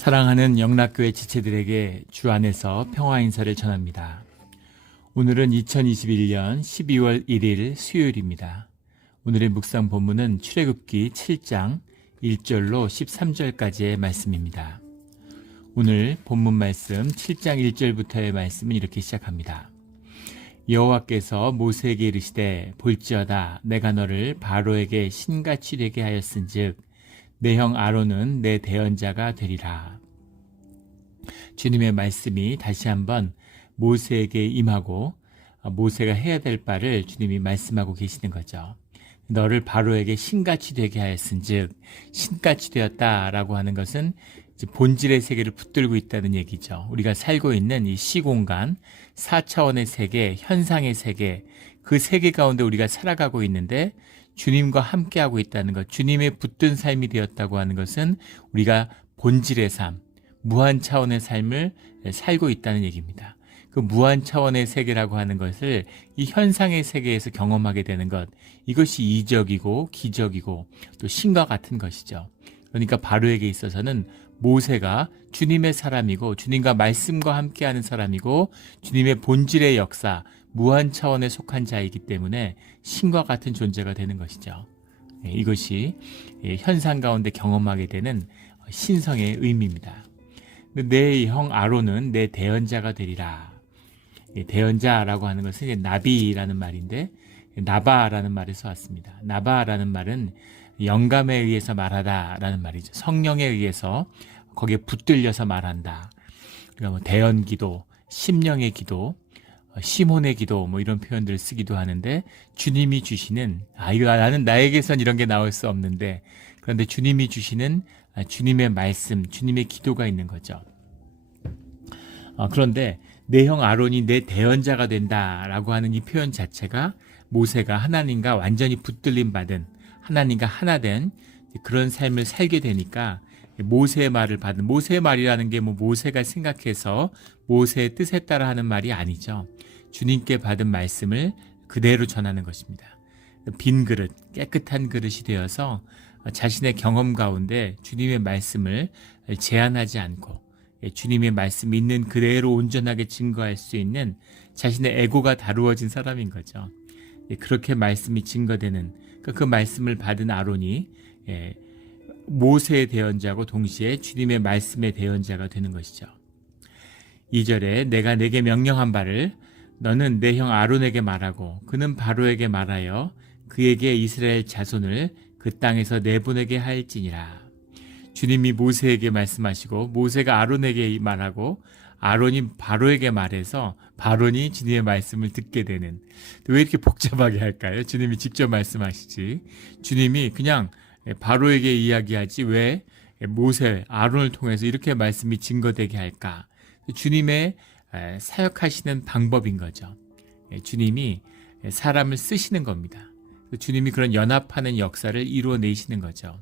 사랑하는 영락교회 지체들에게 주 안에서 평화 인사를 전합니다. 오늘은 2021년 12월 1일 수요일입니다. 오늘의 묵상 본문은 출애굽기 7장 1절로 13절까지의 말씀입니다. 오늘 본문 말씀 7장 1절부터의 말씀은 이렇게 시작합니다. 여호와께서 모세에게 이르시되 볼지어다 내가 너를 바로에게 신같이 되게 하였은즉 내 형 아론은 내 대언자가 되리라. 주님의 말씀이 다시 한번 모세에게 임하고 모세가 해야 될 바를 주님이 말씀하고 계시는 거죠. 너를 바로에게 신같이 되게 하였은즉, 신같이 되었다라고 하는 것은 이제 본질의 세계를 붙들고 있다는 얘기죠. 우리가 살고 있는 이 시공간, 4차원의 세계, 현상의 세계, 그 세계 가운데 우리가 살아가고 있는데 주님과 함께하고 있다는 것, 주님의 붙든 삶이 되었다고 하는 것은 우리가 본질의 삶, 무한 차원의 삶을 살고 있다는 얘기입니다. 그 무한 차원의 세계라고 하는 것을 이 현상의 세계에서 경험하게 되는 것, 이것이 이적이고 기적이고 또 신과 같은 것이죠. 그러니까 바로에게 있어서는 모세가 주님의 사람이고 주님과 말씀과 함께하는 사람이고 주님의 본질의 역사, 무한 차원에 속한 자이기 때문에 신과 같은 존재가 되는 것이죠. 이것이 현상 가운데 경험하게 되는 신성의 의미입니다. 내 형 아론은 내 대언자가 되리라. 대언자라고 하는 것은 이제 나비라는 말인데 나바라는 말에서 왔습니다. 나바라는 말은 영감에 의해서 말하다라는 말이죠. 성령에 의해서 거기에 붙들려서 말한다. 그러니까 뭐 대언기도, 심령의 기도, 시몬의 기도 뭐 이런 표현들을 쓰기도 하는데 주님이 주시는 이거 나는 나에게선 이런 게 나올 수 없는데 그런데 주님이 주시는 주님의 말씀, 주님의 기도가 있는 거죠. 그런데 내 형 아론이 내 대언자가 된다라고 하는 이 표현 자체가 모세가 하나님과 완전히 붙들림 받은 하나님과 하나 된 그런 삶을 살게 되니까 모세의 말을 받은, 모세의 말이라는 게 뭐 모세가 생각해서 모세의 뜻에 따라 하는 말이 아니죠. 주님께 받은 말씀을 그대로 전하는 것입니다. 빈 그릇, 깨끗한 그릇이 되어서 자신의 경험 가운데 주님의 말씀을 제한하지 않고 주님의 말씀 있는 그대로 온전하게 증거할 수 있는 자신의 에고가 다루어진 사람인 거죠. 그렇게 말씀이 증거되는 그 말씀을 받은 아론이 모세의 대언자고 동시에 주님의 말씀의 대언자가 되는 것이죠. 2절에 내가 내게 명령한 바를 너는 내 형 아론에게 말하고 그는 바로에게 말하여 그에게 이스라엘 자손을 그 땅에서 내보내게 할지니라. 주님이 모세에게 말씀하시고 모세가 아론에게 말하고 아론이 바로에게 말해서 바론이 주님의 말씀을 듣게 되는, 왜 이렇게 복잡하게 할까요? 주님이 직접 말씀하시지 주님이 그냥 바로에게 이야기하지 왜 모세, 아론을 통해서 이렇게 말씀이 증거되게 할까? 주님의 사역하시는 방법인 거죠. 주님이 사람을 쓰시는 겁니다. 주님이 그런 연합하는 역사를 이루어내시는 거죠.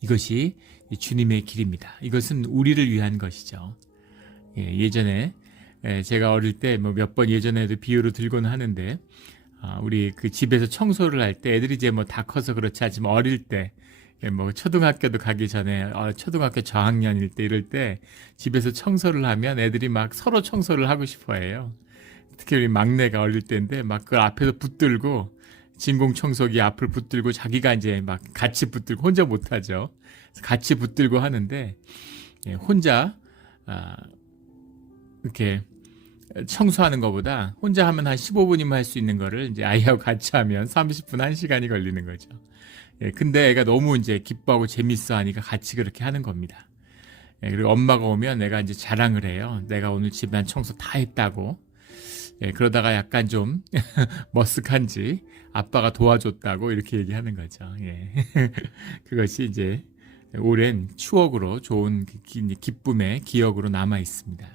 이것이 주님의 길입니다. 이것은 우리를 위한 것이죠. 예전에 제가 어릴 때 뭐 몇 번 예전에도 비유로 들고는 하는데 우리 그 집에서 청소를 할 때 애들이 이제 뭐 다 커서 그렇지 않지만 어릴 때 뭐 초등학교도 가기 전에 초등학교 저학년일 때 이럴 때 집에서 청소를 하면 애들이 막 서로 청소를 하고 싶어 해요. 특히 우리 막내가 어릴 때인데 막 그 앞에서 붙들고 진공 청소기 앞을 붙들고 자기가 이제 막 같이 붙들고 혼자 못 하죠. 같이 붙들고 하는데 혼자 이렇게 청소하는 것보다 혼자 하면 한 15분이면 할 수 있는 거를 이제 아이하고 같이 하면 30분, 1시간이 걸리는 거죠. 근데 애가 너무 이제 기뻐하고 재밌어 하니까 같이 그렇게 하는 겁니다. 그리고 엄마가 오면 내가 이제 자랑을 해요. 내가 오늘 집안 청소 다 했다고. 그러다가 약간 좀 머쓱한지 아빠가 도와줬다고 이렇게 얘기하는 거죠. 그것이 이제 오랜 추억으로 좋은 기쁨의 기억으로 남아 있습니다.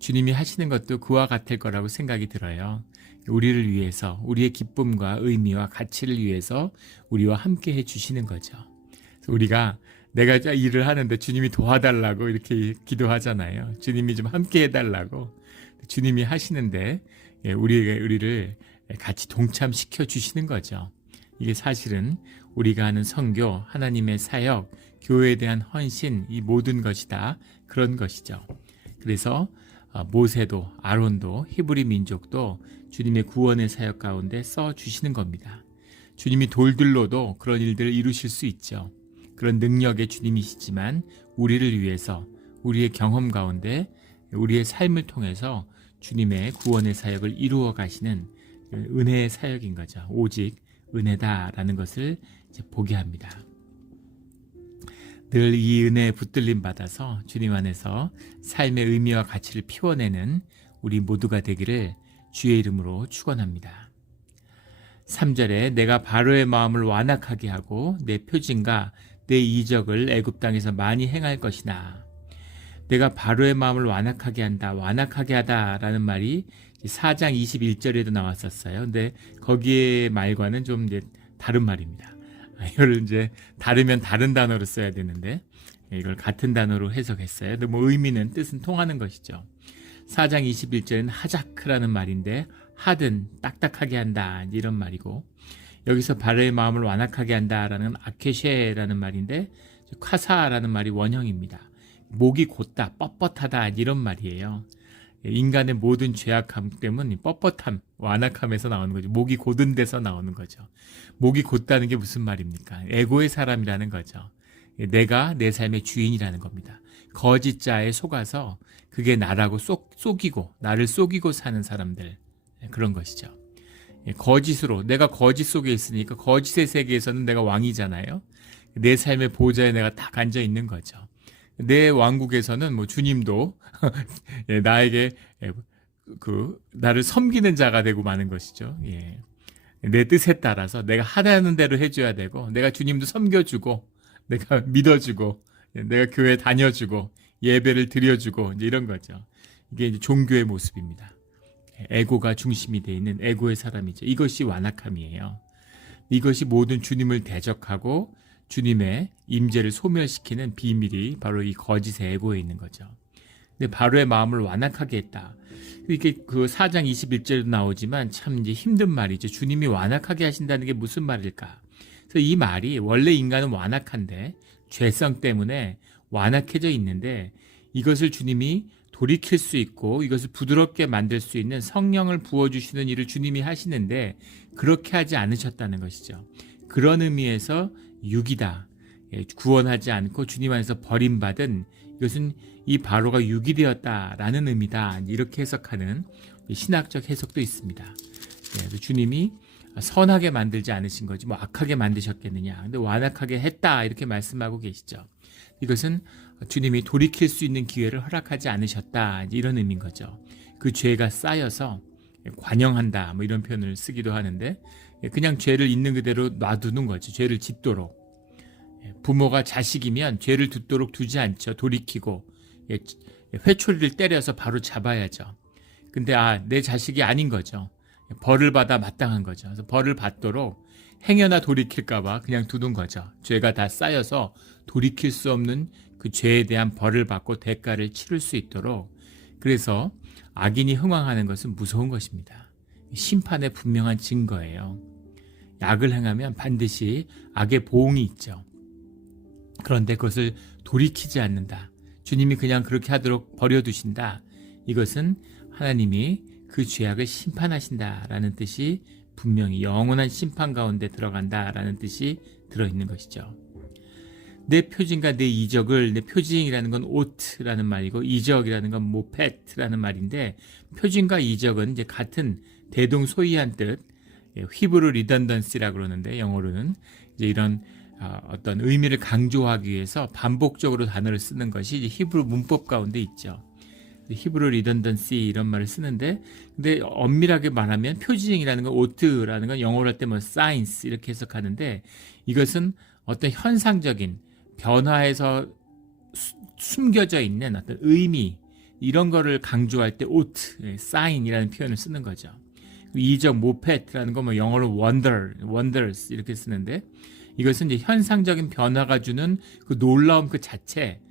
주님이 하시는 것도 그와 같을 거라고 생각이 들어요. 우리를 위해서, 우리의 기쁨과 의미와 가치를 위해서 우리와 함께 해주시는 거죠. 우리가 내가 일을 하는데 주님이 도와달라고 이렇게 기도하잖아요. 주님이 좀 함께 해달라고. 주님이 하시는데 우리를 같이 동참시켜 주시는 거죠. 이게 사실은 우리가 하는 선교, 하나님의 사역, 교회에 대한 헌신, 이 모든 것이 다 그런 것이죠. 그래서 모세도 아론도 히브리 민족도 주님의 구원의 사역 가운데 써주시는 겁니다. 주님이 돌들로도 그런 일들을 이루실 수 있죠. 그런 능력의 주님이시지만 우리를 위해서 우리의 경험 가운데 우리의 삶을 통해서 주님의 구원의 사역을 이루어 가시는 은혜의 사역인 거죠. 오직 은혜다라는 것을 이제 보게 합니다. 늘 이 은혜에 붙들림 받아서 주님 안에서 삶의 의미와 가치를 피워내는 우리 모두가 되기를 주의 이름으로 축원합니다. 3절에 내가 바로의 마음을 완악하게 하고 내 표징과 내 이적을 애굽 땅에서 많이 행할 것이나, 내가 바로의 마음을 완악하게 한다, 완악하게 하다라는 말이 4장 21절에도 나왔었어요. 근데 거기에 말과는 좀 이제 다른 말입니다. 이걸 이제 다르면 다른 단어로 써야 되는데 이걸 같은 단어로 해석했어요. 근데 뭐 의미는 뜻은 통하는 것이죠. 4장 21절은 하자크라는 말인데 하든 딱딱하게 한다 이런 말이고, 여기서 바로의 마음을 완악하게 한다라는 아케쉐라는 말인데 카사라는 말이 원형입니다. 목이 곧다, 뻣뻣하다 이런 말이에요. 인간의 모든 죄악함 때문에 뻣뻣함, 완악함에서 나오는 거죠. 목이 곧은 데서 나오는 거죠. 목이 곧다는 게 무슨 말입니까? 에고의 사람이라는 거죠. 내가 내 삶의 주인이라는 겁니다. 거짓자에 속아서 그게 나라고 속이고 나를 속이고 사는 사람들, 그런 것이죠. 거짓으로, 내가 거짓 속에 있으니까 거짓의 세계에서는 내가 왕이잖아요. 내 삶의 보좌에 내가 딱 앉아 있는 거죠. 내 왕국에서는 뭐 주님도 나에게 나를 섬기는 자가 되고 마는 것이죠. 예. 내 뜻에 따라서 내가 하라는 대로 해줘야 되고, 내가 주님도 섬겨주고, 내가 믿어주고, 내가 교회 다녀주고, 예배를 드려주고, 이제 이런 거죠. 이게 이제 종교의 모습입니다. 에고가 중심이 되어 있는 에고의 사람이죠. 이것이 완악함이에요. 이것이 모든 주님을 대적하고 주님의 임재를 소멸시키는 비밀이 바로 이 거짓의 에고에 있는 거죠. 근데 바로의 마음을 완악하게 했다. 이게 그 4장 21절에도 나오지만 참 이제 힘든 말이죠. 주님이 완악하게 하신다는 게 무슨 말일까? 그래서 이 말이 원래 인간은 완악한데 죄성 때문에 완악해져 있는데, 이것을 주님이 돌이킬 수 있고 이것을 부드럽게 만들 수 있는 성령을 부어주시는 일을 주님이 하시는데 그렇게 하지 않으셨다는 것이죠. 그런 의미에서 육이다. 구원하지 않고 주님 안에서 버림받은, 이것은 이 바로가 육이 되었다라는 의미다. 이렇게 해석하는 신학적 해석도 있습니다. 주님이 선하게 만들지 않으신 거지 뭐 악하게 만드셨겠느냐. 근데 완악하게 했다 이렇게 말씀하고 계시죠. 이것은 주님이 돌이킬 수 있는 기회를 허락하지 않으셨다 이런 의미인 거죠. 그 죄가 쌓여서 관영한다 뭐 이런 표현을 쓰기도 하는데, 그냥 죄를 있는 그대로 놔두는 거죠. 죄를 짓도록. 부모가 자식이면 죄를 듣도록 두지 않죠. 돌이키고 회초리를 때려서 바로 잡아야죠. 근데 내 자식이 아닌 거죠. 벌을 받아 마땅한 거죠. 그래서 벌을 받도록 행여나 돌이킬까 봐 그냥 두는 거죠. 죄가 다 쌓여서 돌이킬 수 없는 그 죄에 대한 벌을 받고 대가를 치를 수 있도록. 그래서 악인이 흥황하는 것은 무서운 것입니다. 심판의 분명한 증거예요. 악을 행하면 반드시 악의 보응이 있죠. 그런데 그것을 돌이키지 않는다. 주님이 그냥 그렇게 하도록 버려두신다. 이것은 하나님이 그 죄악을 심판하신다라는 뜻이, 분명히 영원한 심판 가운데 들어간다라는 뜻이 들어있는 것이죠. 내 표징과 내 이적을, 내 표징이라는 건 오트라는 말이고 이적이라는 건 모페트라는 말인데, 표징과 이적은 이제 같은 대동소이한 뜻, 히브루 리던던시라고 그러는데 영어로는 이제 이런 어떤 의미를 강조하기 위해서 반복적으로 단어를 쓰는 것이 이제 히브루 문법 가운데 있죠. 히브루 리던던시 이런 말을 쓰는데, 근데 엄밀하게 말하면 표징이라는 건 오트라는 건 영어로 할 때 뭐 사이언스 이렇게 해석하는데, 이것은 어떤 현상적인 변화에서 숨겨져 있는 어떤 의미, 이런 거를 강조할 때 오트, 사인이라는 표현을 쓰는 거죠. 이적, 모페트라는 건 뭐 영어로 wonders 이렇게 쓰는데, 이것은 이제 현상적인 변화가 주는 그 놀라움 그 자체,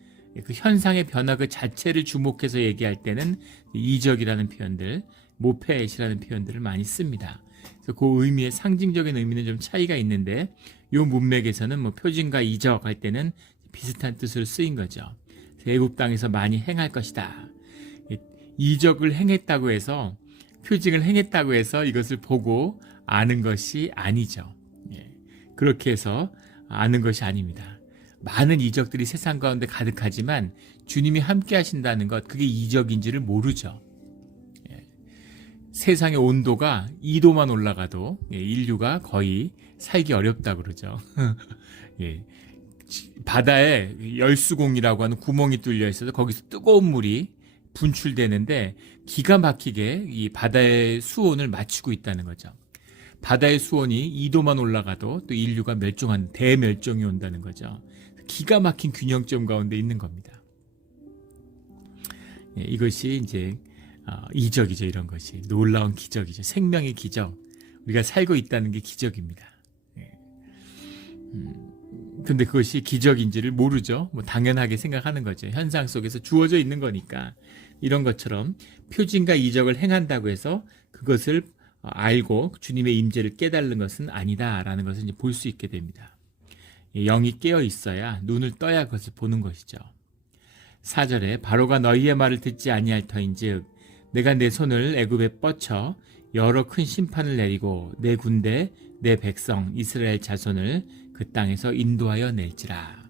그 현상의 변화 그 자체를 주목해서 얘기할 때는 이적이라는 표현들, 모페트이라는 표현들을 많이 씁니다. 그래서 그 의미의 상징적인 의미는 좀 차이가 있는데, 이 문맥에서는 뭐 표징과 이적 할 때는 비슷한 뜻으로 쓰인 거죠. 애굽 땅에서 많이 행할 것이다. 이적을 행했다고 해서, 표징을 행했다고 해서 이것을 보고 아는 것이 아니죠. 그렇게 해서 아는 것이 아닙니다. 많은 이적들이 세상 가운데 가득하지만 주님이 함께 하신다는 것, 그게 이적인지를 모르죠. 세상의 온도가 2도만 올라가도 인류가 거의 살기 어렵다 그러죠. 바다에 열수공이라고 하는 구멍이 뚫려 있어서 거기서 뜨거운 물이 분출되는데 기가 막히게 이 바다의 수온을 맞추고 있다는 거죠. 바다의 수온이 2도만 올라가도 또 인류가 대멸종이 온다는 거죠. 기가 막힌 균형점 가운데 있는 겁니다. 이것이 이제 이적이죠. 이런 것이 놀라운 기적이죠. 생명의 기적. 우리가 살고 있다는 게 기적입니다. 근데 그것이 기적인지를 모르죠. 당연하게 생각하는 거죠. 현상 속에서 주어져 있는 거니까. 이런 것처럼 표징과 이적을 행한다고 해서 그것을 알고 주님의 임재를 깨달는 것은 아니다라는 것을 이제 볼 수 있게 됩니다. 영이 깨어 있어야, 눈을 떠야 그것을 보는 것이죠. 4절에 바로가 너희의 말을 듣지 아니할 터인즉 내가 내 손을 애굽에 뻗쳐 여러 큰 심판을 내리고 내 군대 내 백성 이스라엘 자손을 그 땅에서 인도하여 낼지라.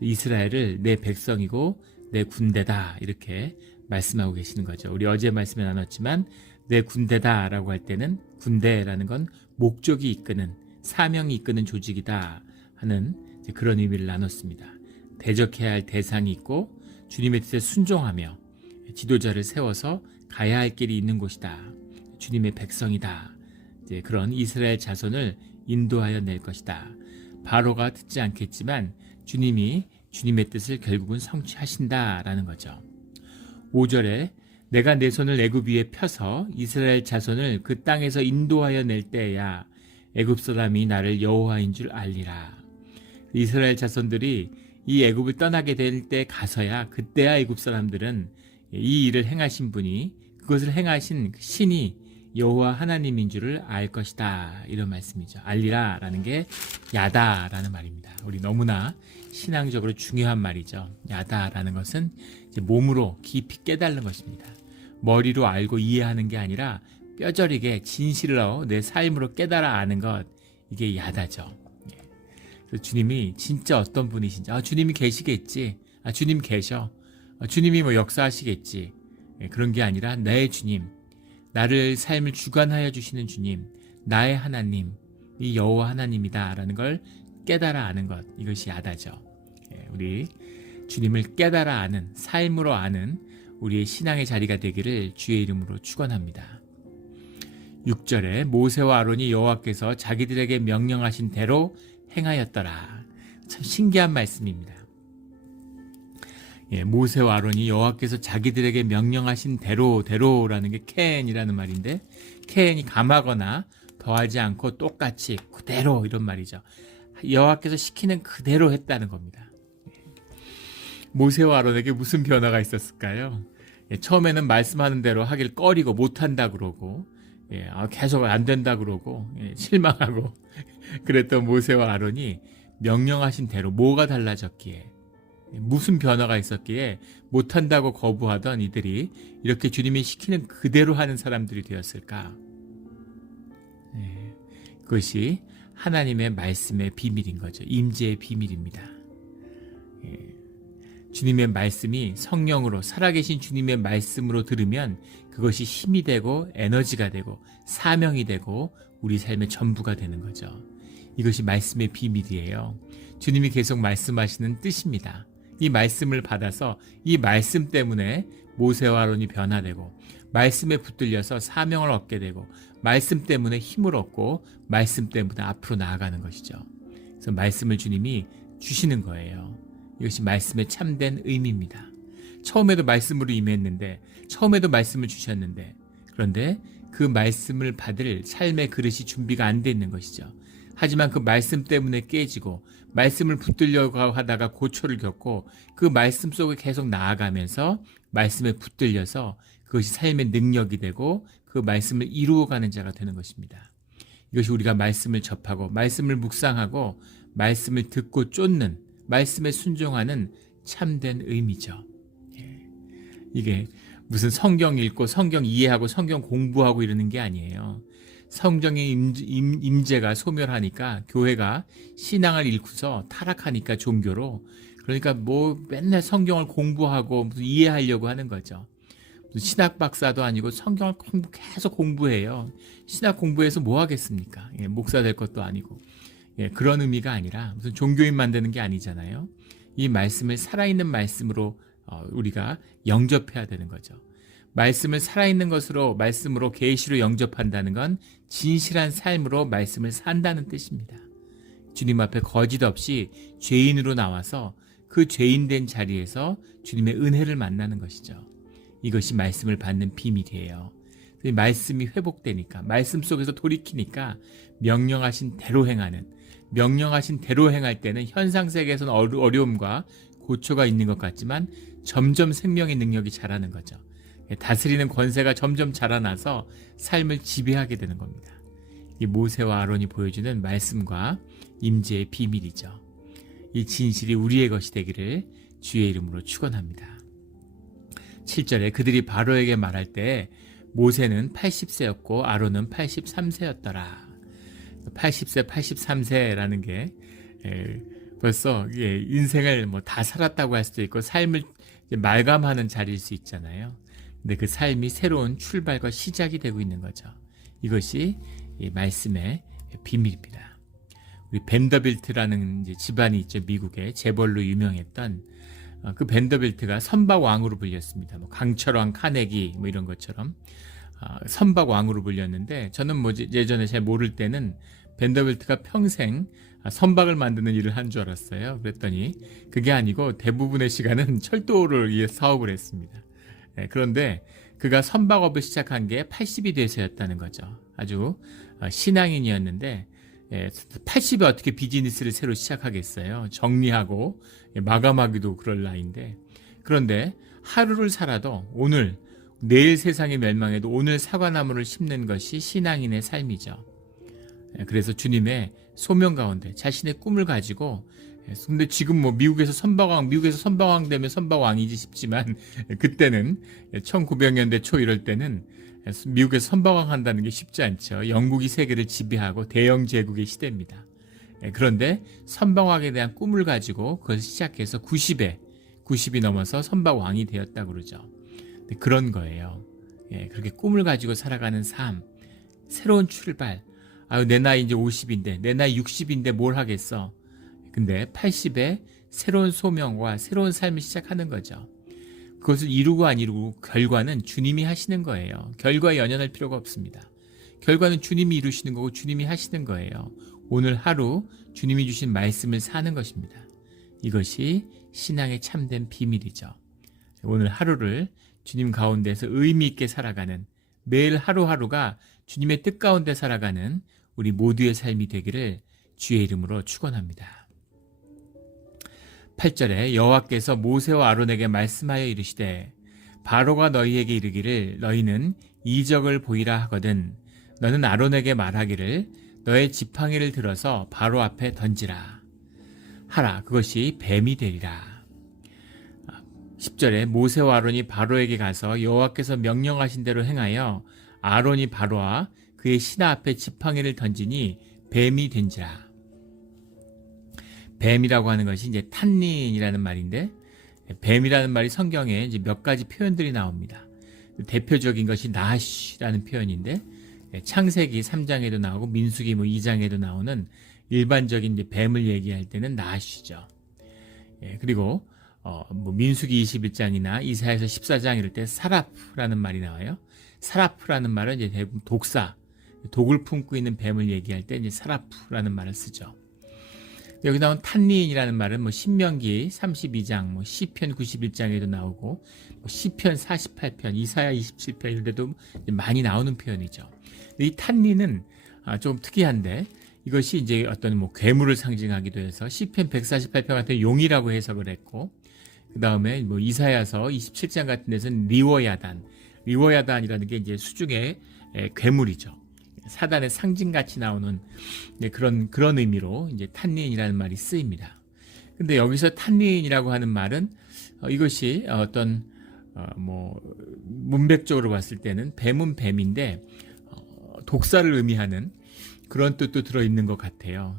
이스라엘을 내 백성이고 내 군대다 이렇게 말씀하고 계시는 거죠. 우리 어제 말씀에 나눴지만 내 군대다라고 할 때는 군대라는 건 목적이 이끄는, 사명이 이끄는 조직이다 하는 그런 의미를 나눴습니다. 대적해야 할 대상이 있고 주님의 뜻에 순종하며 지도자를 세워서 가야 할 길이 있는 곳이다. 주님의 백성이다. 이제 그런 이스라엘 자손을 인도하여 낼 것이다. 바로가 듣지 않겠지만 주님이 주님의 뜻을 결국은 성취하신다라는 거죠. 5절에 내가 내 손을 애굽 위에 펴서 이스라엘 자손을 그 땅에서 인도하여 낼 때야 애굽 사람이 나를 여호와인 줄 알리라. 이스라엘 자손들이 이 애굽을 떠나게 될 때 가서야, 그때야 애굽 사람들은 이 일을 행하신 분이, 그것을 행하신 신이 여호와 하나님인 줄을 알 것이다. 이런 말씀이죠. 알리라라는 게 야다라는 말입니다. 우리 너무나 신앙적으로 중요한 말이죠. 야다라는 것은 이제 몸으로 깊이 깨달는 것입니다. 머리로 알고 이해하는 게 아니라 뼈저리게 진실로 내 삶으로 깨달아 아는 것, 이게 야다죠. 그래서 주님이 진짜 어떤 분이신지, 주님이 계시겠지, 주님 계셔, 주님이 뭐 역사하시겠지, 그런 게 아니라 내 주님, 나를 삶을 주관하여 주시는 주님, 나의 하나님, 이 여호와 하나님이다라는 걸 깨달아 아는 것, 이것이 야다죠. 우리 주님을 깨달아 아는, 삶으로 아는 우리의 신앙의 자리가 되기를 주의 이름으로 축원합니다. 6절에 모세와 아론이 여호와께서 자기들에게 명령하신 대로 행하였더라. 참 신기한 말씀입니다. 모세와 아론이 여호와께서 자기들에게 명령하신 대로라는 게 켄이라는 말인데, 켄이 감하거나 더하지 않고 똑같이 그대로 이런 말이죠. 여호와께서 시키는 그대로 했다는 겁니다. 모세와 아론에게 무슨 변화가 있었을까요? 처음에는 말씀하는 대로 하길 꺼리고 못한다 그러고, 계속 안 된다 그러고, 실망하고 그랬던 모세와 아론이 명령하신 대로 뭐가 달라졌기에, 무슨 변화가 있었기에 못한다고 거부하던 이들이 이렇게 주님이 시키는 그대로 하는 사람들이 되었을까? 그것이 하나님의 말씀의 비밀인 거죠. 임재의 비밀입니다. 주님의 말씀이 성령으로, 살아계신 주님의 말씀으로 들으면 그것이 힘이 되고 에너지가 되고 사명이 되고 우리 삶의 전부가 되는 거죠. 이것이 말씀의 비밀이에요. 주님이 계속 말씀하시는 뜻입니다. 이 말씀을 받아서 이 말씀 때문에 모세와 아론이 변화되고, 말씀에 붙들려서 사명을 얻게 되고, 말씀 때문에 힘을 얻고, 말씀 때문에 앞으로 나아가는 것이죠. 그래서 말씀을 주님이 주시는 거예요. 이것이 말씀의 참된 의미입니다. 처음에도 말씀으로 임했는데, 처음에도 말씀을 주셨는데, 그런데 그 말씀을 받을 삶의 그릇이 준비가 안 돼 있는 것이죠. 하지만 그 말씀 때문에 깨지고, 말씀을 붙들려고 하다가 고초를 겪고, 그 말씀 속에 계속 나아가면서 말씀에 붙들려서 그것이 삶의 능력이 되고 그 말씀을 이루어가는 자가 되는 것입니다. 이것이 우리가 말씀을 접하고 말씀을 묵상하고 말씀을 듣고 쫓는, 말씀에 순종하는 참된 의미죠. 이게 무슨 성경 읽고 성경 이해하고 성경 공부하고 이러는 게 아니에요. 성령의 임재가 소멸하니까 교회가 신앙을 잃고서 타락하니까 종교로, 그러니까 뭐 맨날 성경을 공부하고 무슨 이해하려고 하는 거죠. 신학 박사도 아니고 성경을 계속 공부해요. 신학 공부해서 뭐 하겠습니까? 목사 될 것도 아니고. 그런 의미가 아니라 무슨 종교인 만드는 게 아니잖아요. 이 말씀을 살아있는 말씀으로 우리가 영접해야 되는 거죠. 말씀을 살아있는 것으로, 말씀으로 계시로 영접한다는 건 진실한 삶으로 말씀을 산다는 뜻입니다. 주님 앞에 거짓 없이 죄인으로 나와서 그 죄인된 자리에서 주님의 은혜를 만나는 것이죠. 이것이 말씀을 받는 비밀이에요. 말씀이 회복되니까, 말씀 속에서 돌이키니까 명령하신 대로 행하는, 명령하신 대로 행할 때는 현상세계에서는 어려움과 고초가 있는 것 같지만 점점 생명의 능력이 자라는 거죠. 다스리는 권세가 점점 자라나서 삶을 지배하게 되는 겁니다. 이 모세와 아론이 보여주는 말씀과 임재의 비밀이죠. 이 진실이 우리의 것이 되기를 주의 이름으로 축원합니다. 7절에 그들이 바로에게 말할 때 모세는 80세였고 아론은 83세였더라. 80세, 83세라는 게 벌써 인생을 뭐 다 살았다고 할 수도 있고 삶을 말감하는 자리일 수 있잖아요. 근데 그 삶이 새로운 출발과 시작이 되고 있는 거죠. 이것이 이 말씀의 비밀입니다. 우리 벤더빌트라는 이제 집안이 있죠. 미국에 재벌로 유명했던 그 벤더빌트가 선박왕으로 불렸습니다. 뭐 강철왕, 카네기 뭐 이런 것처럼 선박왕으로 불렸는데, 저는 뭐 예전에 잘 모를 때는 벤더빌트가 평생 선박을 만드는 일을 한 줄 알았어요. 그랬더니 그게 아니고 대부분의 시간은 철도를 위해 사업을 했습니다. 그런데 그가 선박업을 시작한 게 80이 돼서였다는 거죠. 아주 신앙인이었는데 80에 어떻게 비즈니스를 새로 시작하겠어요. 정리하고 마감하기도 그럴 나이인데, 그런데 하루를 살아도 오늘, 내일 세상이 멸망해도 오늘 사과나무를 심는 것이 신앙인의 삶이죠. 그래서 주님의 소명 가운데 자신의 꿈을 가지고, 근데 지금 뭐 미국에서 선박왕 되면 선박왕이지 싶지만 그때는 1900년대 초 이럴 때는 미국에서 선박왕 한다는 게 쉽지 않죠. 영국이 세계를 지배하고 대영 제국의 시대입니다. 그런데 선박왕에 대한 꿈을 가지고 그것을 시작해서 90이 넘어서 선박왕이 되었다고 그러죠. 그런 거예요. 그렇게 꿈을 가지고 살아가는 삶, 새로운 출발. 내 나이 이제 50인데, 내 나이 60인데 뭘 하겠어? 근데 80에 새로운 소명과 새로운 삶을 시작하는 거죠. 그것을 이루고 안 이루고 결과는 주님이 하시는 거예요. 결과에 연연할 필요가 없습니다. 결과는 주님이 이루시는 거고 주님이 하시는 거예요. 오늘 하루 주님이 주신 말씀을 사는 것입니다. 이것이 신앙의 참된 비밀이죠. 오늘 하루를 주님 가운데서 의미 있게 살아가는, 매일 하루하루가 주님의 뜻 가운데 살아가는 우리 모두의 삶이 되기를 주의 이름으로 축원합니다. 8절에 여호와께서 모세와 아론에게 말씀하여 이르시되 바로가 너희에게 이르기를 너희는 이적을 보이라 하거든 너는 아론에게 말하기를 너의 지팡이를 들어서 바로 앞에 던지라 하라. 그것이 뱀이 되리라. 10절에 모세와 아론이 바로에게 가서 여호와께서 명령하신 대로 행하여 아론이 바로와 그의 신하 앞에 지팡이를 던지니 뱀이 된지라. 뱀이라고 하는 것이 이제 탄닌이라는 말인데, 뱀이라는 말이 성경에 이제 몇 가지 표현들이 나옵니다. 대표적인 것이 나시라는 표현인데, 창세기 3장에도 나오고 민수기 2장에도 나오는 일반적인 이제 뱀을 얘기할 때는 나시죠. 그리고 민수기 21장이나 이사야서 14장 이럴 때 사라프라는 말이 나와요. 사라프라는 말은 이제 대부분 독사, 독을 품고 있는 뱀을 얘기할 때 이제 사라프라는 말을 쓰죠. 여기 나온 탄닌이라는 말은 신명기 32장, 시편 91장에도 나오고, 시편 48편, 이사야 27편 이런 데도 많이 나오는 표현이죠. 이 탄닌은 좀 특이한데, 이것이 이제 어떤 괴물을 상징하기도 해서 시편 148편 같은 용이라고 해석을 했고, 그 다음에 이사야서 27장 같은 데서는 리워야단이라는 게 이제 수중의 괴물이죠. 사단의 상징같이 나오는 그런 의미로 이제 탄닌이라는 말이 쓰입니다. 근데 여기서 탄닌이라고 하는 말은 이것이 어떤 문맥적으로 봤을 때는 뱀은 뱀인데 독사를 의미하는 그런 뜻도 들어있는 것 같아요.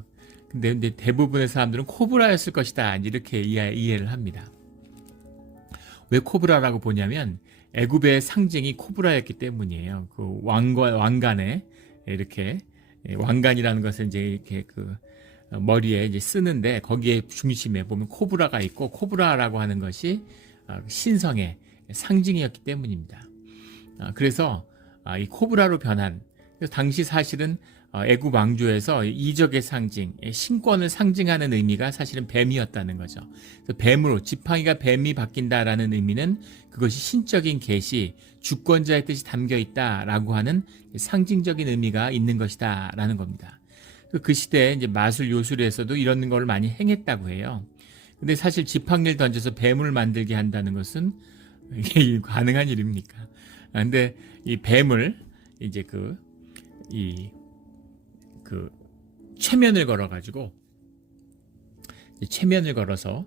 근데 대부분의 사람들은 코브라였을 것이다 이렇게 이해를 합니다. 왜 코브라라고 보냐면 애굽의 상징이 코브라였기 때문이에요. 그 왕관에 이렇게 왕관이라는 것은 이제 이렇게 그 머리에 이제 쓰는데 거기에 중심에 보면 코브라가 있고 코브라라고 하는 것이 신성의 상징이었기 때문입니다. 그래서 이 코브라로 변한 그래서 당시 사실은 애굽 왕조에서 이적의 상징, 신권을 상징하는 의미가 사실은 뱀이었다는 거죠. 그래서 뱀으로 지팡이가 뱀이 바뀐다라는 의미는 그것이 신적인 계시, 주권자의 뜻이 담겨 있다라고 하는 상징적인 의미가 있는 것이다라는 겁니다. 그 시대에 이제 마술 요술에서도 이런 걸 많이 행했다고 해요. 근데 사실 지팡이를 던져서 뱀을 만들게 한다는 것은 이게 가능한 일입니까? 근데 이 뱀을 이제 최면을 걸어가지고 최면을 걸어서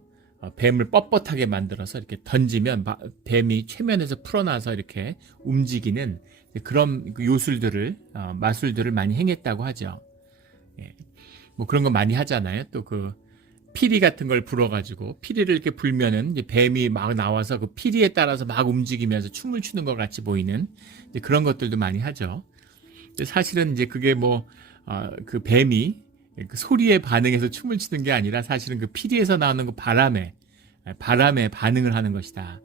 뱀을 뻣뻣하게 만들어서 이렇게 던지면 뱀이 최면에서 풀어나서 이렇게 움직이는 그런 요술들을 마술들을 많이 행했다고 하죠. 뭐 그런 거 많이 하잖아요. 또 피리 같은 걸 불어가지고 피리를 이렇게 불면은 이제 뱀이 막 나와서 그 피리에 따라서 막 움직이면서 춤을 추는 것 같이 보이는 그런 것들도 많이 하죠. 사실은 이제 그게 그 뱀이 그 소리에 반응해서 춤을 추는 게 아니라 사실은 그 피리에서 나오는 그 바람에 반응을 하는 것이다.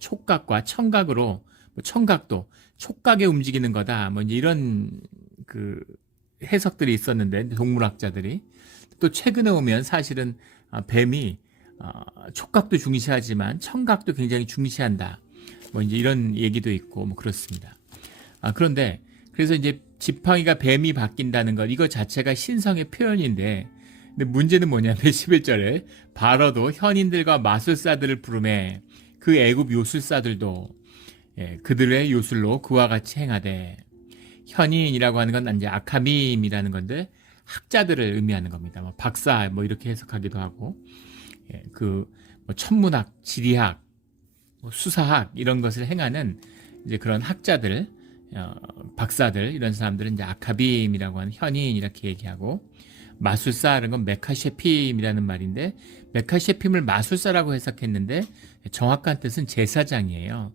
촉각과 청각으로 청각도 촉각에 움직이는 거다. 이제 이런 그 해석들이 있었는데 동물학자들이 또 최근에 오면 사실은 뱀이 촉각도 중시하지만 청각도 굉장히 중시한다. 이제 이런 얘기도 있고 그렇습니다. 그런데 그래서 이제 지팡이가 뱀이 바뀐다는 것 이거 자체가 신성의 표현인데 근데 문제는 뭐냐면 11절에 바로도 현인들과 마술사들을 부르매 그 애굽 요술사들도 그들의 요술로 그와 같이 행하되 현인이라고 하는 건 이제 아카밈이라는 건데 학자들을 의미하는 겁니다. 박사 이렇게 해석하기도 하고 천문학, 지리학, 수사학 이런 것을 행하는 이제 그런 학자들, 박사들 이런 사람들은 이제 아카빔이라고 하는 현인 이렇게 얘기하고 마술사라는 건 메카셰핌이라는 말인데 메카셰핌을 마술사라고 해석했는데 정확한 뜻은 제사장이에요.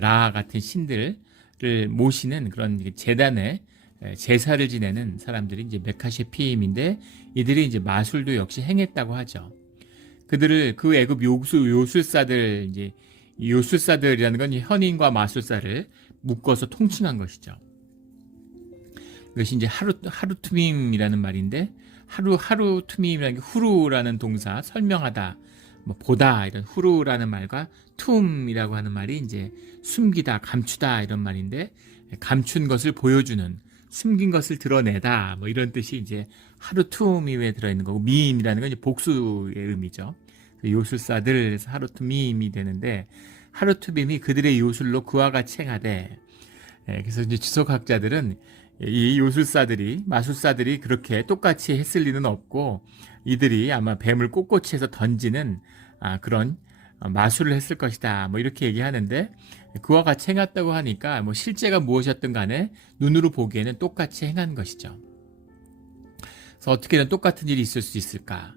라 같은 신들을 모시는 그런 제단에 제사를 지내는 사람들이 이제 메카셰핌인데 이들이 이제 마술도 역시 행했다고 하죠. 그들을 그 애굽 요술사들 이제 요술사들이라는 건 현인과 마술사를 묶어서 통칭한 것이죠. 그것이 이제 하루투밈이라는 말인데 하루투밈이라는 게 후루라는 동사 설명하다 보다 이런 후루라는 말과 툼이라고 하는 말이 이제 숨기다 감추다 이런 말인데 감춘 것을 보여주는 숨긴 것을 드러내다 이런 뜻이 이제 하루툼이 들어있는 거고 미임이라는 건 이제 복수의 의미죠. 요술사들에서 하루투밈이 되는데 하루투밈이 그들의 요술로 그와 같이 행하되 그래서 이제 주석학자들은 이 요술사들이 마술사들이 그렇게 똑같이 했을 리는 없고 이들이 아마 뱀을 꼿꼿이 해서 던지는 그런 마술을 했을 것이다 이렇게 얘기하는데 그와 같이 행했다고 하니까 실제가 무엇이었든 간에 눈으로 보기에는 똑같이 행한 것이죠. 그래서 어떻게든 똑같은 일이 있을 수 있을까?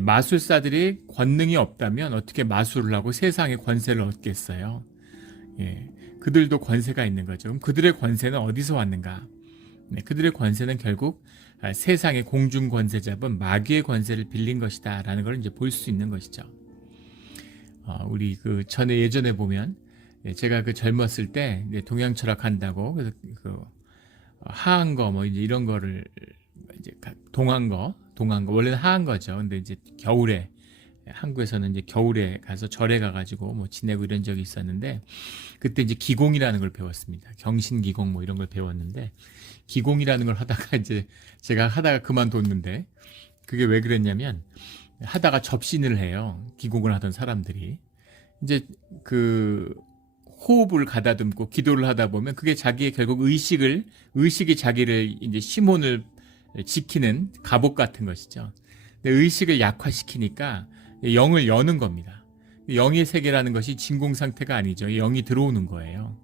마술사들이 권능이 없다면 어떻게 마술을 하고 세상의 권세를 얻겠어요? 그들도 권세가 있는 거죠. 그럼 그들의 권세는 어디서 왔는가? 그들의 권세는 결국 세상의 공중 권세 잡은 마귀의 권세를 빌린 것이다 라는 걸 이제 볼 수 있는 것이죠. 우리 예전에 보면 제가 젊었을 때 동양 철학 한다고 그래서 하한거 이제 이런 거를 이제 동한거 원래는 하한거죠. 근데 이제 겨울에 한국에서는 이제 겨울에 가서 절에 가가지고 지내고 이런 적이 있었는데 그때 이제 기공이라는 걸 배웠습니다. 경신기공 이런 걸 배웠는데 기공이라는 걸 하다가 이제 제가 하다가 그만뒀는데 그게 왜 그랬냐면 하다가 접신을 해요. 기공을 하던 사람들이 이제 호흡을 가다듬고 기도를 하다 보면 그게 자기의 결국 의식이 자기를 이제 시몬을 지키는 갑옷 같은 것이죠. 근데 의식을 약화시키니까 영을 여는 겁니다. 영의 세계라는 것이 진공 상태가 아니죠. 영이 들어오는 거예요.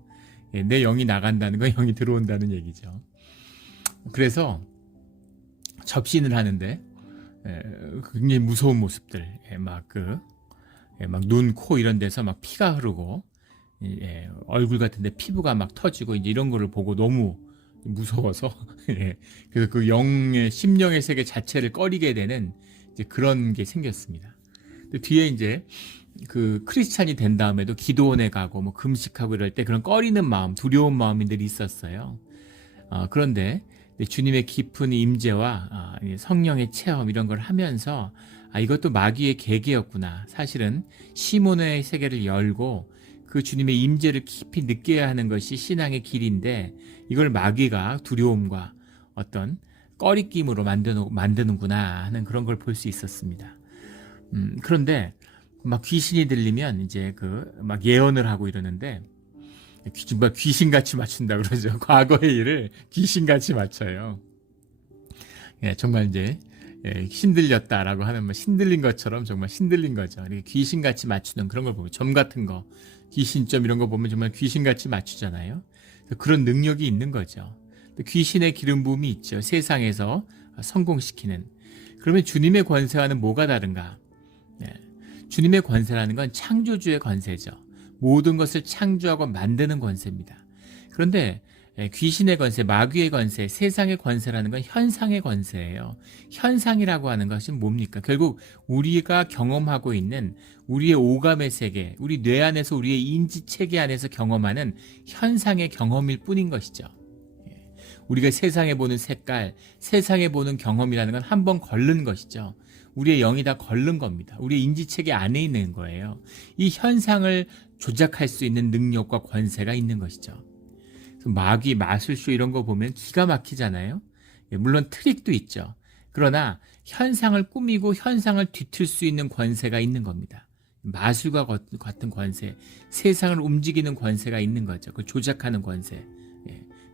내 영이 나간다는 건 영이 들어온다는 얘기죠. 그래서 접신을 하는데 굉장히 무서운 모습들, 막 눈, 코 이런 데서 막 피가 흐르고, 얼굴 같은데 피부가 막 터지고 이제 이런 거를 보고 너무 무서워서 그래서 그 영의 심령의 세계 자체를 꺼리게 되는 이제 그런 게 생겼습니다. 뒤에 이제 그 크리스찬이 된 다음에도 기도원에 가고 뭐 금식하고 이럴 때 그런 꺼리는 마음, 두려운 마음들이 있었어요. 그런데 주님의 깊은 임재와 성령의 체험 이런 걸 하면서 이것도 마귀의 계계였구나. 사실은 시몬의 세계를 열고 그 주님의 임재를 깊이 느껴야 하는 것이 신앙의 길인데 이걸 마귀가 두려움과 어떤 꺼리낌으로 만드는구나 하는 그런 걸 볼 수 있었습니다. 그런데 막 귀신이 들리면 이제 막 예언을 하고 이러는데 정말 귀신같이 맞춘다 그러죠. 과거의 일을 귀신같이 맞춰요. 정말 이제 신들렸다라고 하면 뭐 신들린 것처럼 정말 신들린 거죠. 귀신같이 맞추는 그런 걸 보면 점 같은 거, 귀신점 이런 거 보면 정말 귀신같이 맞추잖아요. 그런 능력이 있는 거죠. 귀신의 기름 부음이 있죠. 세상에서 성공시키는. 그러면 주님의 권세와는 뭐가 다른가? 주님의 권세라는 건 창조주의 권세죠. 모든 것을 창조하고 만드는 권세입니다. 그런데 귀신의 권세, 마귀의 권세, 세상의 권세라는 건 현상의 권세예요. 현상이라고 하는 것은 뭡니까? 결국 우리가 경험하고 있는 우리의 오감의 세계, 우리 뇌 안에서 우리의 인지체계 안에서 경험하는 현상의 경험일 뿐인 것이죠. 우리가 세상에 보는 색깔, 세상에 보는 경험이라는 건 한 번 걸른 것이죠. 우리의 영이 다 걸른 겁니다. 우리의 인지체계 안에 있는 거예요. 이 현상을 조작할 수 있는 능력과 권세가 있는 것이죠. 마귀, 마술쇼 이런 거 보면 기가 막히잖아요. 물론 트릭도 있죠. 그러나 현상을 꾸미고 현상을 뒤틀 수 있는 권세가 있는 겁니다. 마술과 같은 권세, 세상을 움직이는 권세가 있는 거죠. 그 조작하는 권세.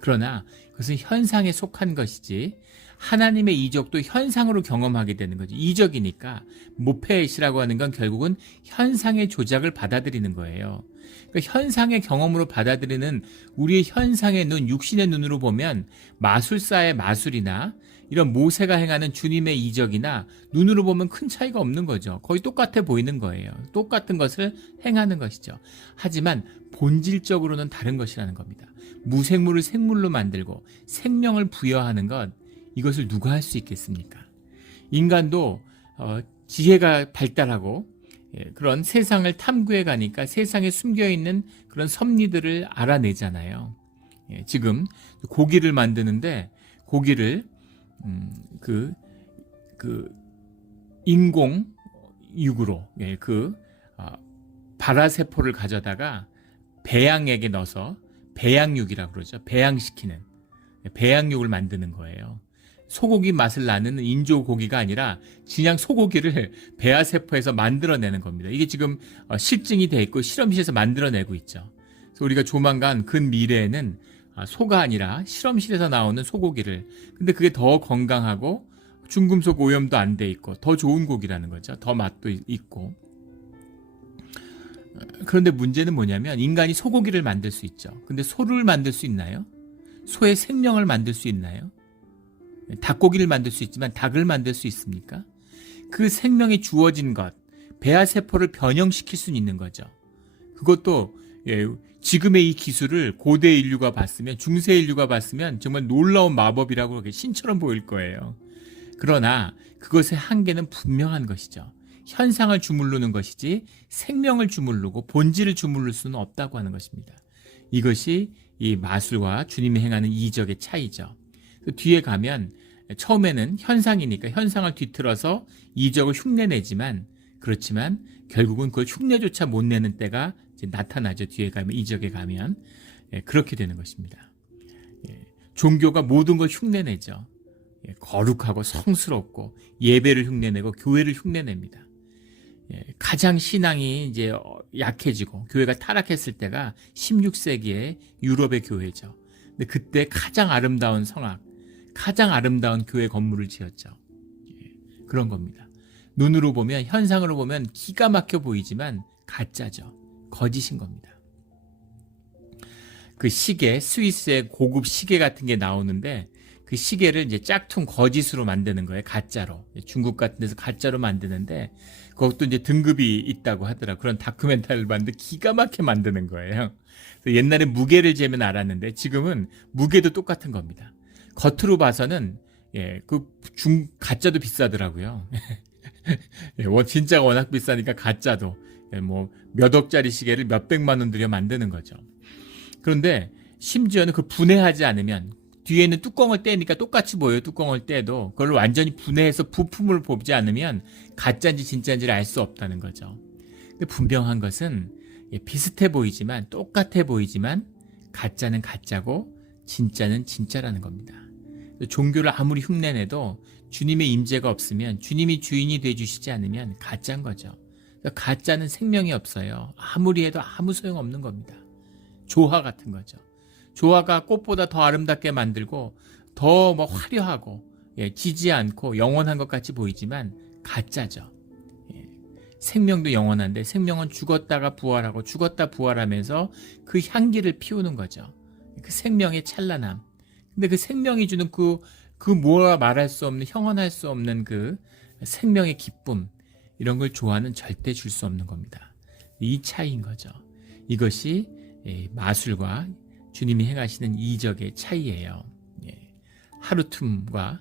그러나 그것은 현상에 속한 것이지 하나님의 이적도 현상으로 경험하게 되는 거죠. 이적이니까 모페이시라고 하는 건 결국은 현상의 조작을 받아들이는 거예요. 그러니까 현상의 경험으로 받아들이는 우리의 현상의 눈, 육신의 눈으로 보면 마술사의 마술이나 이런 모세가 행하는 주님의 이적이나 눈으로 보면 큰 차이가 없는 거죠. 거의 똑같아 보이는 거예요. 똑같은 것을 행하는 것이죠. 하지만 본질적으로는 다른 것이라는 겁니다. 무생물을 생물로 만들고 생명을 부여하는 것, 이것을 누가 할 수 있겠습니까? 인간도 지혜가 발달하고 그런 세상을 탐구해 가니까 세상에 숨겨있는 그런 섭리들을 알아내잖아요. 지금 고기를 만드는데 고기를 인공 육으로 발화세포를 가져다가 배양액에 넣어서 배양육이라고 그러죠. 배양시키는 배양육을 만드는 거예요. 소고기 맛을 나는 인조 고기가 아니라 그냥 소고기를 배아세포에서 만들어내는 겁니다. 이게 지금 실증이 돼 있고 실험실에서 만들어내고 있죠. 그래서 우리가 조만간 근미래에는 소가 아니라 실험실에서 나오는 소고기를, 근데 그게 더 건강하고 중금속 오염도 안 돼 있고 더 좋은 고기라는 거죠. 더 맛도 있고. 그런데 문제는 뭐냐면 인간이 소고기를 만들 수 있죠. 근데 소를 만들 수 있나요? 소의 생명을 만들 수 있나요? 닭고기를 만들 수 있지만 닭을 만들 수 있습니까? 그 생명이 주어진 것, 배아세포를 변형시킬 수는 있는 거죠. 그것도 지금의 이 기술을 고대 인류가 봤으면, 중세 인류가 봤으면 정말 놀라운 마법이라고 신처럼 보일 거예요. 그러나 그것의 한계는 분명한 것이죠. 현상을 주물르는 것이지 생명을 주물르고 본질을 주물를 수는 없다고 하는 것입니다. 이것이 이 마술과 주님이 행하는 이적의 차이죠. 뒤에 가면 처음에는 현상이니까 현상을 뒤틀어서 이적을 흉내내지만, 그렇지만 결국은 그걸 흉내조차 못 내는 때가 이제 나타나죠. 뒤에 가면, 이적에 가면 그렇게 되는 것입니다. 종교가 모든 걸 흉내내죠. 거룩하고 성스럽고 예배를 흉내내고 교회를 흉내냅니다. 가장 신앙이 이제 약해지고 교회가 타락했을 때가 16세기의 유럽의 교회죠. 근데 그때 가장 아름다운 성악, 가장 아름다운 교회 건물을 지었죠. 그런 겁니다. 눈으로 보면, 현상으로 보면 기가 막혀 보이지만 가짜죠. 거짓인 겁니다. 그 시계, 스위스의 고급 시계 같은 게 나오는데 그 시계를 이제 짝퉁 거짓으로 만드는 거예요. 가짜로. 중국 같은 데서 가짜로 만드는데 그것도 이제 등급이 있다고 하더라. 그런 다큐멘터리를 봤는데 기가 막히게 만드는 거예요. 그래서 옛날에 무게를 재면 알았는데 지금은 무게도 똑같은 겁니다. 겉으로 봐서는 가짜도 비싸더라고요. 진짜가 워낙 비싸니까 가짜도 뭐 몇 억짜리 시계를 몇 백만 원 들여 만드는 거죠. 그런데 심지어는 그 분해하지 않으면 뒤에 있는 뚜껑을 떼니까 똑같이 보여요. 뚜껑을 떼도 그걸 완전히 분해해서 부품을 보지 않으면 가짜인지 진짜인지를 알 수 없다는 거죠. 근데 분명한 것은 비슷해 보이지만 똑같아 보이지만 가짜는 가짜고 진짜는 진짜라는 겁니다. 종교를 아무리 흉내내도 주님의 임재가 없으면, 주님이 주인이 돼주시지 않으면 가짜인 거죠. 가짜는 생명이 없어요. 아무리 해도 아무 소용없는 겁니다. 조화 같은 거죠. 조화가 꽃보다 더 아름답게 만들고 더 뭐 화려하고 지지 않고 영원한 것 같이 보이지만 가짜죠. 생명도 영원한데 생명은 죽었다가 부활하고 죽었다 부활하면서 그 향기를 피우는 거죠. 그 생명의 찬란함. 근데 그 생명이 주는 그 뭐라 말할 수 없는, 형언할 수 없는 그 생명의 기쁨, 이런 걸 조화는 절대 줄 수 없는 겁니다. 이 차이인 거죠. 이것이 마술과 주님이 행하시는 이적의 차이예요. 하루툼과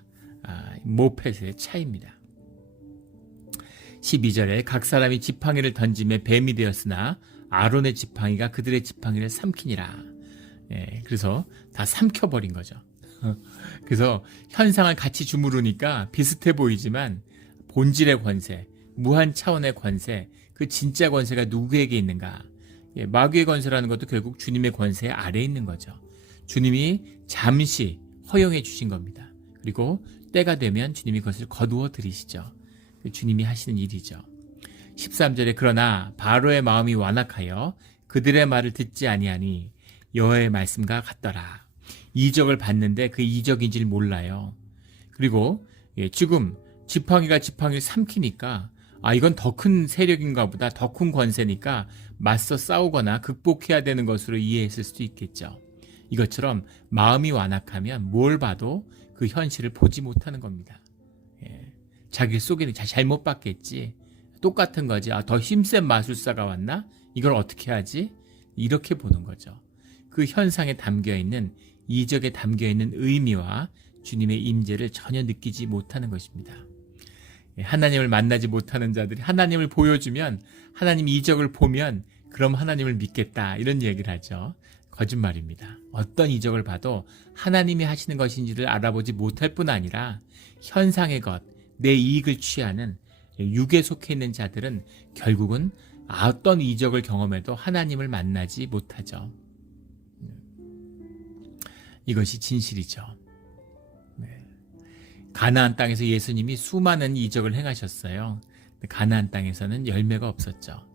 모펫의 차이입니다. 12절에 각 사람이 지팡이를 던짐에 뱀이 되었으나 아론의 지팡이가 그들의 지팡이를 삼키니라. 그래서 다 삼켜버린 거죠. 그래서 현상을 같이 주무르니까 비슷해 보이지만 본질의 권세, 무한 차원의 권세, 그 진짜 권세가 누구에게 있는가? 마귀의 권세라는 것도 결국 주님의 권세 아래에 있는 거죠. 주님이 잠시 허용해 주신 겁니다. 그리고 때가 되면 주님이 그것을 거두어 들이시죠. 주님이 하시는 일이죠. 13절에 그러나 바로의 마음이 완악하여 그들의 말을 듣지 아니하니 여호와의 말씀과 같더라. 이적을 봤는데 그 이적인지를 몰라요. 그리고 지금 지팡이가 지팡이를 삼키니까 이건 더 큰 세력인가 보다, 더 큰 권세니까 맞서 싸우거나 극복해야 되는 것으로 이해했을 수도 있겠죠. 이것처럼 마음이 완악하면 뭘 봐도 그 현실을 보지 못하는 겁니다. 자기 속에는 잘못 봤겠지. 똑같은 거지. 더 힘센 마술사가 왔나? 이걸 어떻게 하지? 이렇게 보는 거죠. 그 현상에 담겨있는, 이적에 담겨있는 의미와 주님의 임재를 전혀 느끼지 못하는 것입니다. 하나님을 만나지 못하는 자들이 하나님을 보여주면, 하나님 이적을 보면 그럼 하나님을 믿겠다, 이런 얘기를 하죠. 거짓말입니다. 어떤 이적을 봐도 하나님이 하시는 것인지를 알아보지 못할 뿐 아니라 현상의 것, 내 이익을 취하는 육에 속해 있는 자들은 결국은 어떤 이적을 경험해도 하나님을 만나지 못하죠. 이것이 진실이죠. 가나안 땅에서 예수님이 수많은 이적을 행하셨어요. 가나안 땅에서는 열매가 없었죠.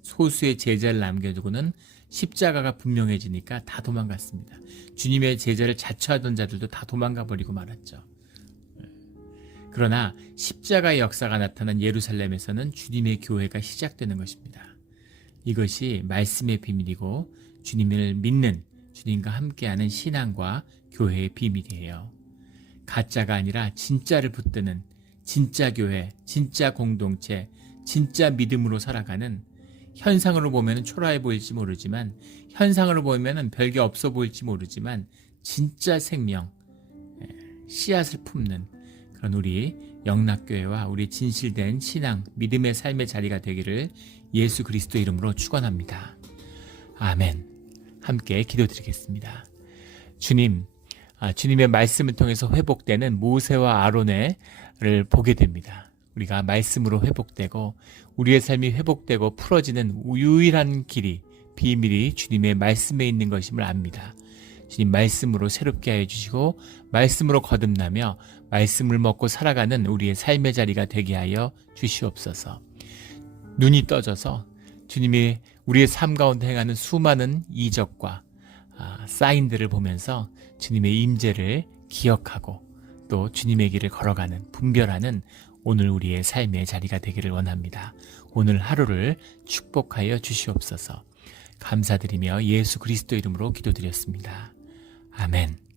소수의 제자를 남겨두고는 십자가가 분명해지니까 다 도망갔습니다. 주님의 제자를 자처하던 자들도 다 도망가 버리고 말았죠. 그러나 십자가의 역사가 나타난 예루살렘에서는 주님의 교회가 시작되는 것입니다. 이것이 말씀의 비밀이고 주님을 믿는, 주님과 함께하는 신앙과 교회의 비밀이에요. 가짜가 아니라 진짜를 붙드는 진짜 교회, 진짜 공동체, 진짜 믿음으로 살아가는, 현상으로 보면 초라해 보일지 모르지만, 현상으로 보면 별게 없어 보일지 모르지만 진짜 생명, 씨앗을 품는 그런 우리 영락교회와 우리 진실된 신앙, 믿음의 삶의 자리가 되기를 예수 그리스도 이름으로 축원합니다. 아멘. 함께 기도드리겠습니다. 주님, 주님의 말씀을 통해서 회복되는 모세와 아론을 보게 됩니다. 우리가 말씀으로 회복되고 우리의 삶이 회복되고 풀어지는 유일한 길이, 비밀이 주님의 말씀에 있는 것임을 압니다. 주님 말씀으로 새롭게 하여 주시고 말씀으로 거듭나며 말씀을 먹고 살아가는 우리의 삶의 자리가 되게 하여 주시옵소서. 눈이 떠져서 주님이 우리의 삶 가운데 행하는 수많은 이적과 사인들을 보면서 주님의 임재를 기억하고 또 주님의 길을 걸어가는, 분별하는 오늘 우리의 삶의 자리가 되기를 원합니다. 오늘 하루를 축복하여 주시옵소서. 감사드리며 예수 그리스도 이름으로 기도드렸습니다. 아멘.